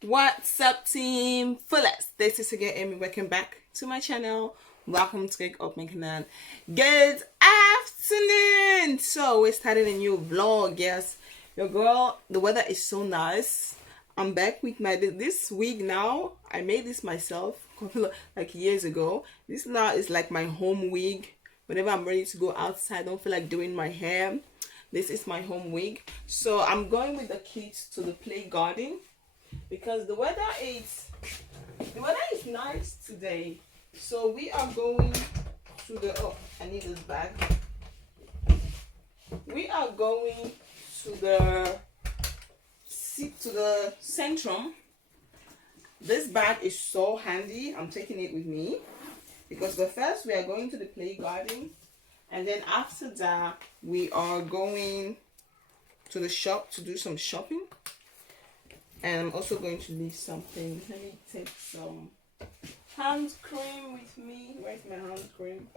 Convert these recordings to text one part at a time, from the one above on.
What's up, team Fullest? This is again Amy. Welcome back to my channel. Welcome to Cake Up My Canal. Good afternoon. So we're starting a new vlog. Yes, your girl, the weather is so nice. I'm back with my this wig now. I made this myself like years ago. This now is like my home wig. Whenever I'm ready to go outside, I don't feel like doing my hair. This is my home wig. So I'm going with the kids to the play garden because the weather is nice today. So we are going to the I need this bag. We are going to the Centrum. This bag is so handy. I'm taking it with me because first we are going to the play garden, and then after that we are going to the shop to do some shopping. And I'm also going to leave something. Let me take some hand cream with me. Where's my hand cream?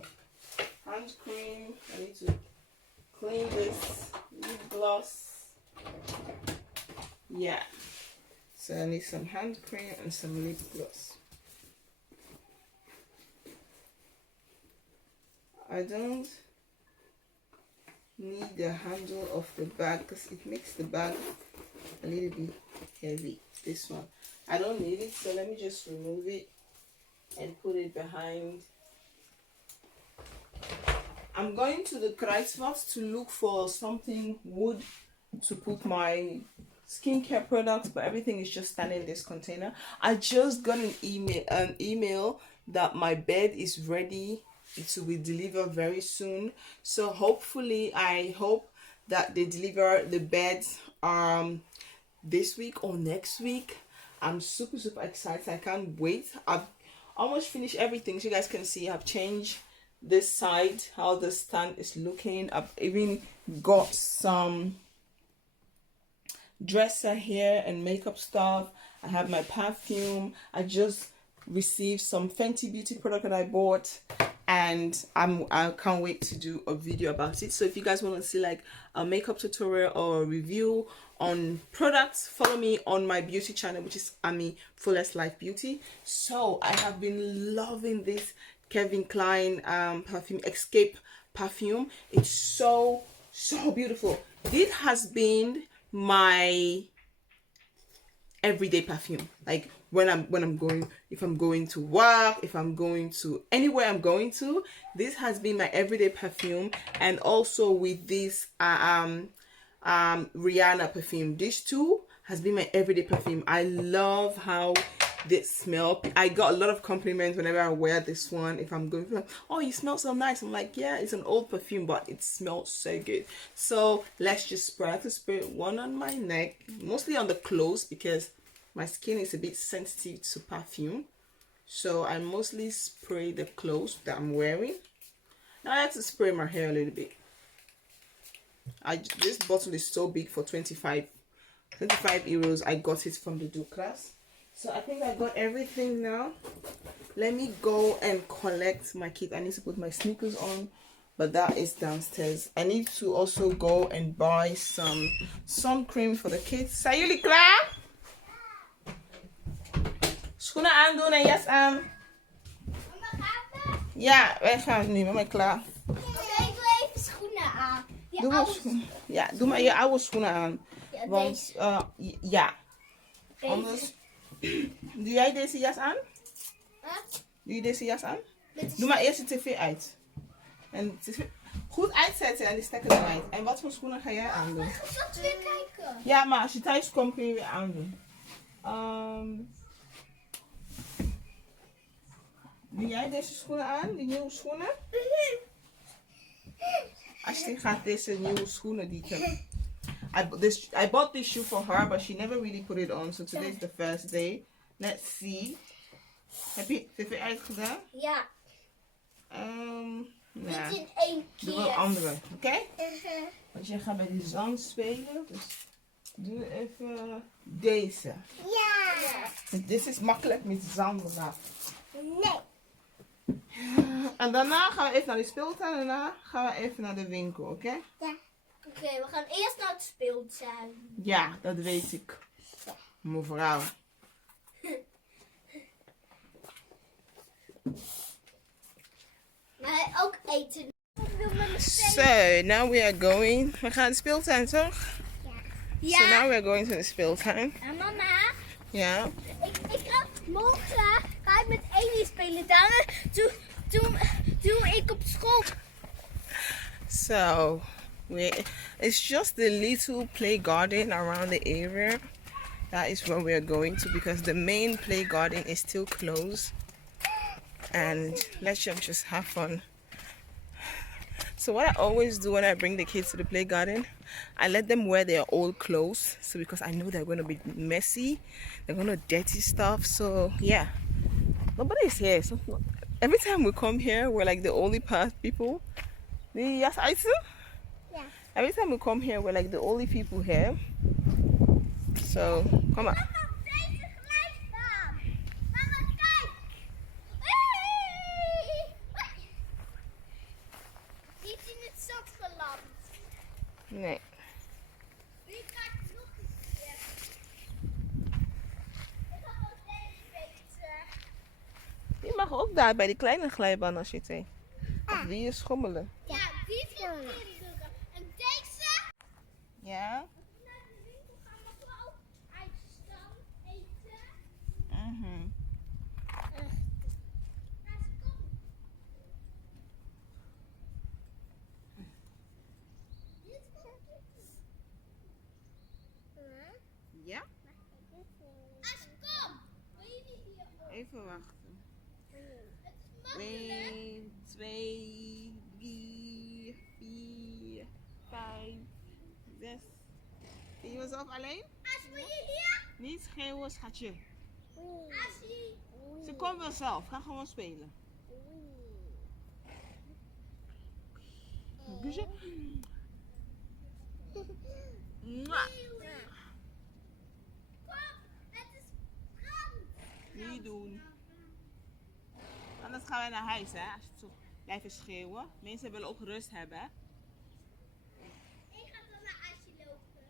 Hand cream. I need to clean this lip gloss. Yeah. So I need some hand cream and some lip gloss. I don't need the handle of the bag because it makes the bag a little bit heavy. This one I don't need it, so let me just remove it and put it behind. I'm going to the Kruisvat to look for something wood to put my skincare products, but everything is just standing in this container. I just got an email that my bed is ready to be delivered very soon. So hopefully, I hope that they deliver the beds this week or next week. I'm super excited. I can't wait. I've almost finished everything, so you guys can see I've changed this side, how the stand is looking. I've even got some dresser here and makeup stuff. I have my perfume. I just received some Fenty Beauty product that I bought, and I can't wait to do a video about it. So if you guys want to see like a makeup tutorial or a review on products, follow me on my beauty channel, which is AMIFULLEST Life Beauty. So I have been loving this Calvin Klein perfume, Escape perfume. It's so beautiful. This has been my everyday perfume. Like when I'm going, if I'm going to work, if I'm going to anywhere I'm going to, this has been my everyday perfume. And also with this Rihanna perfume, this too has been my everyday perfume. I love how they smell. I got a lot of compliments whenever I wear this one. If I'm going, like, oh, you smell so nice. I'm like, yeah, it's an old perfume, but it smells so good. So let's just spray. I have to spray one on my neck, mostly on the clothes because my skin is a bit sensitive to perfume. So I mostly spray the clothes that I'm wearing. Now I have to spray my hair a little bit. This bottle is so big for 25 euros. I got it from the Do class. So I think I got everything now. Let me go and collect my kit. I need to put my sneakers on, but that is downstairs. I need to also go and buy some sun cream for the kids. Zijn jullie klaar? Schoenen aandoen en jas aan. Ja, wij gaan nu. Mama klaar. Oké, ik doe even schoenen aan. Doe maar schoenen. Ja, doe maar je oude schoenen aan. Ja, Want ja. Deze. Anders. Doe jij deze jas aan? Huh? Doe je deze jas aan? Doe maar eerst de tv uit. En TV goed uitzetten en die stekker eruit. En wat voor schoenen ga jij aandoen? Ik zal weer kijken. Ja, maar als je thuis komt kun je weer aandoen. Doe jij deze schoenen aan? Die nieuwe schoenen? Ashley gaat deze nieuwe schoenen die ik heb. I bought this shoe for her, but she never really put it on. So today is the first day. Let's see. Heb je tv uitgedaan? Ja. Ja. Niet in één keer. Doe wel andere, oké? Want jij gaat bij die zand spelen. Dus doe even deze. Ja. Dit is makkelijk met zand vandaag. Nee. En daarna gaan we even naar die speeltuin en daarna gaan we even naar de winkel, oké? Ja. Oké, we gaan eerst naar het speeltuin. Ja, dat weet ik. Mevrouw. Maar ook eten. Ik wil met mijn So, now we are going. We gaan naar de speeltuin, toch? Ja. So now we are going to the speeltuin. En mama, Ja. ik ga morgen ga ik met Amy spelen. Daarna toen ik op school. So, it's just the little play garden around the area. That is where we are going to because the main play garden is still closed. And let's just have fun. So what I always do when I bring the kids to the play garden, I let them wear their old clothes. So because I know they're going to be messy, they're going to dirty stuff. So yeah, nobody is here. So every time we come here, we're like the only people. Yes, I see. Yeah. Every time we come here, we're like the only people here. So come on. Deze gelijk staan. Mama, kijk. Hey. Die is in het zand geland. Nee. Die gaat nog een keer. Ik ga wel deze weten. Je mag ook daar bij die kleine glijbaan zitten. Of die je schommelen. Ja, die is voor kinderen. En deze? Ja? Als we naar de winkel gaan, mogen we ook ijsstand eten. Mhm. Ja? As, kom! Wil je niet hier ook? Even wachten. Het is makkelijk. 1, 2, 3, 4, 5, 6. Zie je jezelf alleen? As, wil je hier? Niet schreeuwen, schatje. Asie. Ze komt wel zelf. Ga gewoon spelen. Kusje. Mwah. Kom, het is brand. Niet doen. Anders gaan wij naar huis, hè? Als je het zo blijft schreeuwen. Mensen willen ook rust hebben, hè? Ik ga dan naar Asie lopen.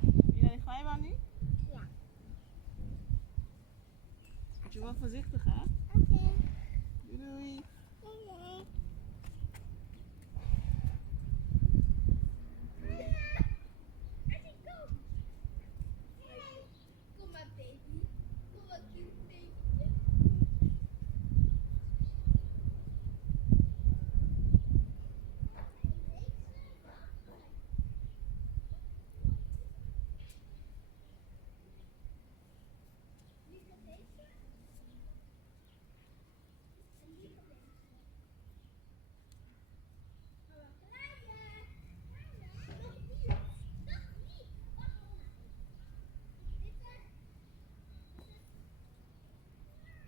Wil je naar die glijbaan nu? Ja. Moet je wel voorzichtig, hè? Oké. Doei doei. Doei. Asie, kom. Kom maar, baby. Kom maar, cute baby.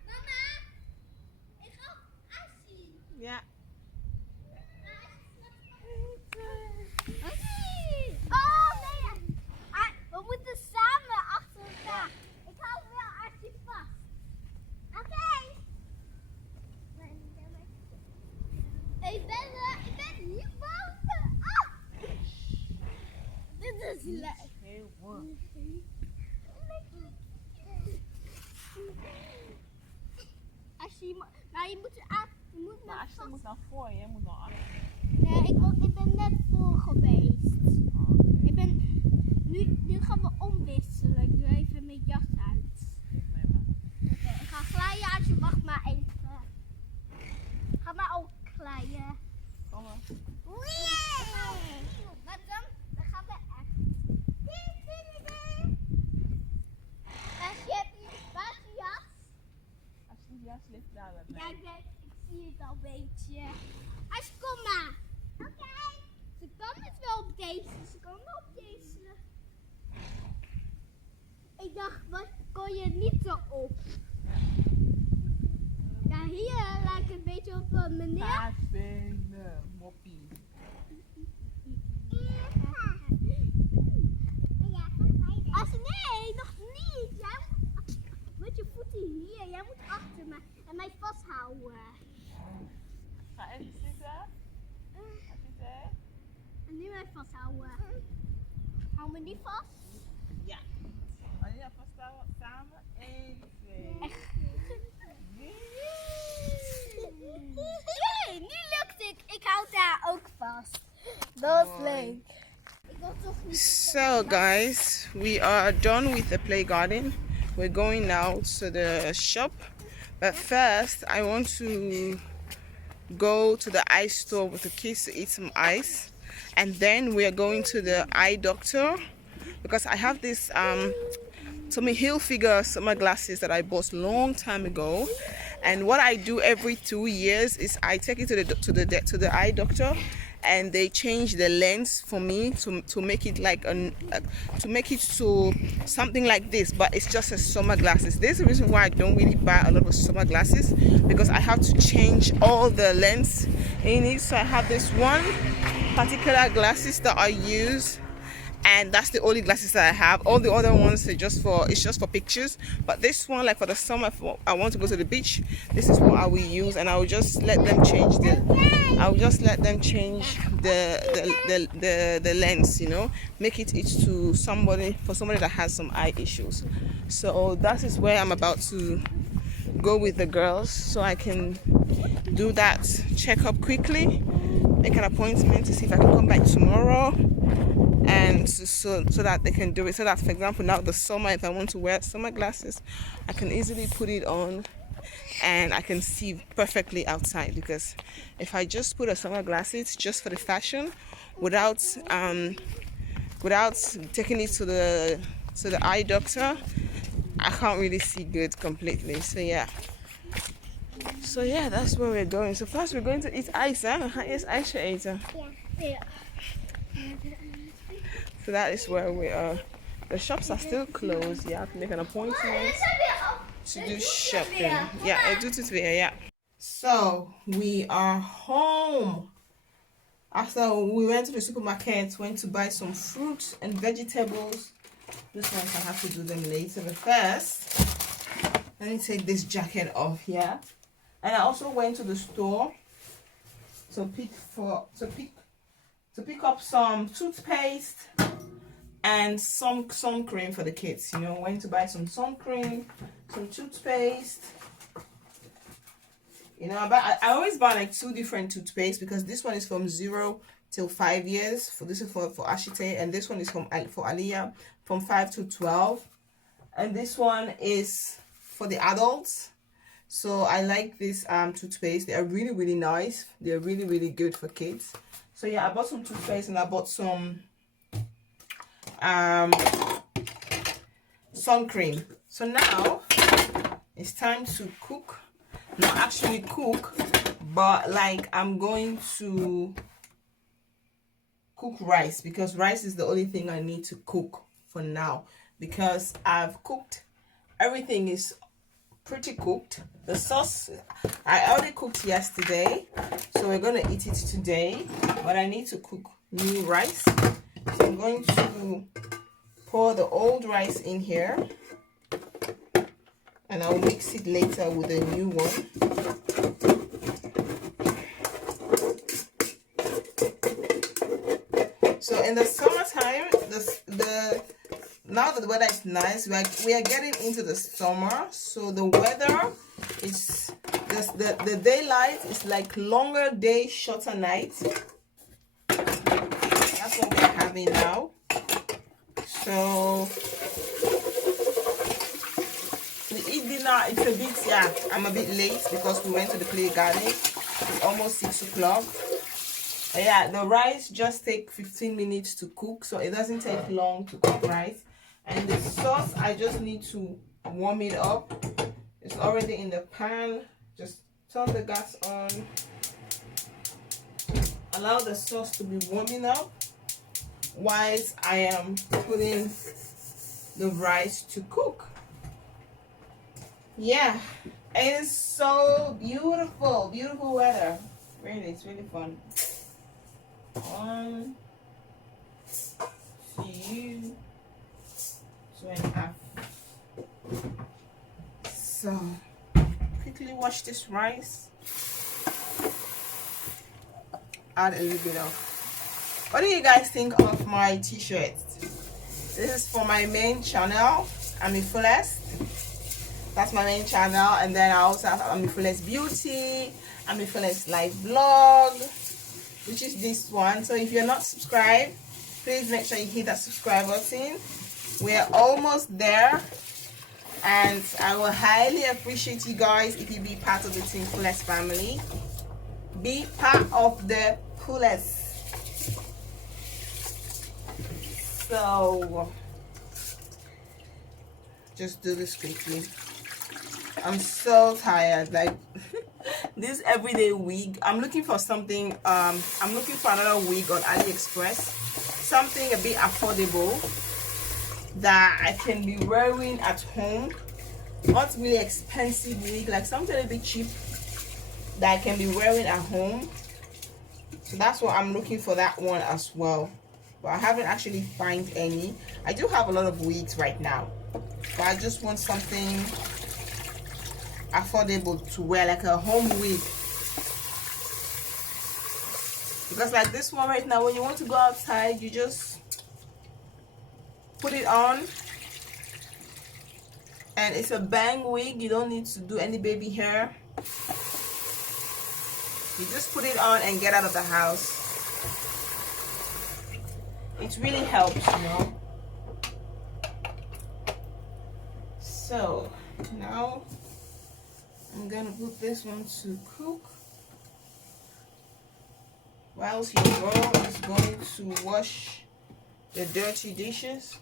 Mama, ik ga op Asie. Ja. Oh nee! We moeten samen achter elkaar. Ik hou wel Asie vast. Oké. Ik ben hier boven. Ah! Dit is leuk. Schreeuwen. Asie, maar je moet Maar me als je vast. moet naar voor, je moet naar achter. Nee, ik ben net voor geweest. Oké. Ik ben nu gaan we omwisselen. Ik doe even mijn jas uit. Geef mij maar. Oké, ik ga glijden als je wacht maar even. Ga maar ook glijden. Kom maar. Maar dan gaan we echt. Waar is je jas? Als je die jas ligt daar bij mij. Ja, ik zie het al een beetje. Als kom maar. Oké. Ze kan het wel op deze. Ze kan wel op deze. Ik dacht, wat kon je niet zo op? Ja, hier lijkt het een beetje op een meneer. Paardbenen, moppie. Als nee, nog niet. Jij moet met je voeten hier. Jij moet achter me en mij vasthouden. Ga even zitten. Ga zitten. En nu mij vasthouden. Hou me niet vast. Ja. Ga je vasthouden samen. 1, 2. Echt. Nee, nu lukt het. Ik hou daar ook vast. Dat is leuk. Ik wil toch niet. So guys, we are done with the play garden. We're going now to the shop. But first, I want to go to the ice store with the kids to eat some ice. And then we are going to the eye doctor because I have this Tommy Hilfiger summer glasses that I bought a long time ago. And what I do every 2 years is I take it to the eye doctor, and they change the lens for me to make it like to make it to something like this, but it's just a summer glasses. There's a reason why I don't really buy a lot of summer glasses, because I have to change all the lens in it. So I have this one particular glasses that I use, and that's the only glasses that I have. All the other ones are just for pictures, but this one, like for the summer, if I want to go to the beach, this is what I will use, and I will just let them change the lens, you know, make it to somebody that has some eye issues. So that is where I'm about to go with the girls, so I can do that checkup quickly, make an appointment to see if I can come back tomorrow, and so that they can do it. So that, for example, now the summer, if I want to wear summer glasses, I can easily put it on and I can see perfectly outside. Because if I just put a summer glasses just for the fashion, without taking it to the eye doctor, I can't really see good completely. So yeah, that's where we're going. So first we're going to eat ice, huh? Yes, ice eten. Ja. So that is where we are. The shops are still closed. You have to make an appointment to do shopping. Yeah, I do it here. Yeah. So we are home. After we went to the supermarket, went to buy some fruit and vegetables. This ones I have to do them later. But first, let me take this jacket off here. And I also went to the store to pick up some toothpaste and some sun cream for the kids. You know, went to buy some sun cream, some toothpaste. You know, I always buy like 2 different toothpaste, because this one is from 0 till 5 years. This is for Ashite, and this one is for Aliyah from 5 to 12. And this one is for the adults. So I like this toothpaste. They are really, really nice. They are really, really good for kids. So yeah, I bought some toothpaste and I bought some sun cream. So now it's time to cook. Not actually cook, but like I'm going to cook rice, because rice is the only thing I need to cook for now, because I've cooked, everything is pretty cooked. The sauce I already cooked yesterday, so we're gonna eat it today, but I need to cook new rice. So I'm going to pour the old rice in here, and I'll mix it later with a new one. So in the summertime, now that the weather is nice, we are getting into the summer, so the weather is the daylight is like longer day, shorter night. That's what we're having now. So we eat dinner. It's a bit, yeah, I'm a bit late because we went to the play garden. It's almost 6 o'clock. Yeah, the rice just take 15 minutes to cook, so it doesn't take long to cook rice. And the sauce, I just need to warm it up. It's already in the pan. Just turn the gas on. Allow the sauce to be warming up whilst I am putting the rice to cook. Yeah, it is so beautiful. Beautiful weather. Really, it's really fun. 1, 2, 2.5. So quickly wash this rice. Add a little bit of. What do you guys think of my t-shirts? This is for my main channel, AMIFULLEST. That's my main channel, and then I also have AMIFULLEST Beauty, AMIFULLEST Life Vlog, which is this one. So if you're not subscribed, please make sure you hit that subscribe button. We're almost there, and I will highly appreciate you guys if you be part of the Team Fullest family. Be part of the Fullest. So just do this quickly. I'm so tired. Like this everyday wig. I'm looking for something. I'm looking for another wig on AliExpress. Something a bit affordable that I can be wearing at home. Not really expensive wig, like something a bit cheap that I can be wearing at home. So that's what I'm looking for, that one as well. But I haven't actually found any. I do have a lot of wigs right now, but I just want something affordable to wear, like a home wig. Because like this one right now, when you want to go outside, you just put it on, and it's a bang wig. You don't need to do any baby hair. You just put it on and get out of the house. It really helps, you know. So now I'm gonna put this one to cook, whilst your girl is going to wash the dirty dishes.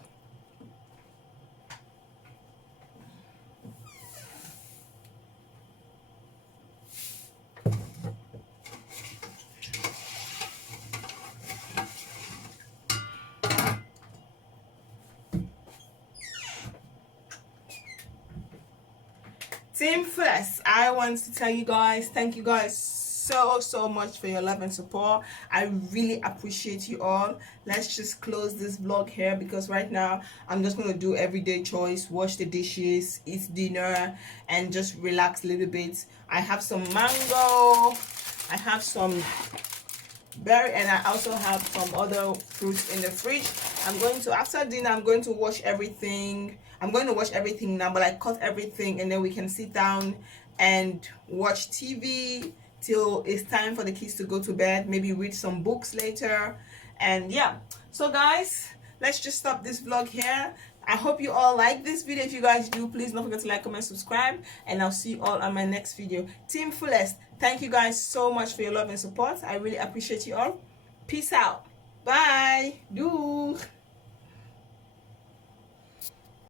Team Fullest, I want to tell you guys, thank you guys so much for your love and support. I really appreciate you all. Let's just close this vlog here, because right now I'm just going to do everyday chores, wash the dishes, eat dinner, and just relax a little bit. I have some mango, I have some berry, and I also have some other fruits in the fridge. I'm going to, after dinner, I'm going to wash everything. I'm going to wash everything now, but I cut everything, and then we can sit down and watch TV till it's time for the kids to go to bed. Maybe read some books later. And yeah, so guys, let's just stop this vlog here. I hope you all like this video. If you guys do, please don't forget to like, comment, subscribe, and I'll see you all on my next video. Team Fullest, thank you guys so much for your love and support. I really appreciate you all. Peace out. Bye. Doeg.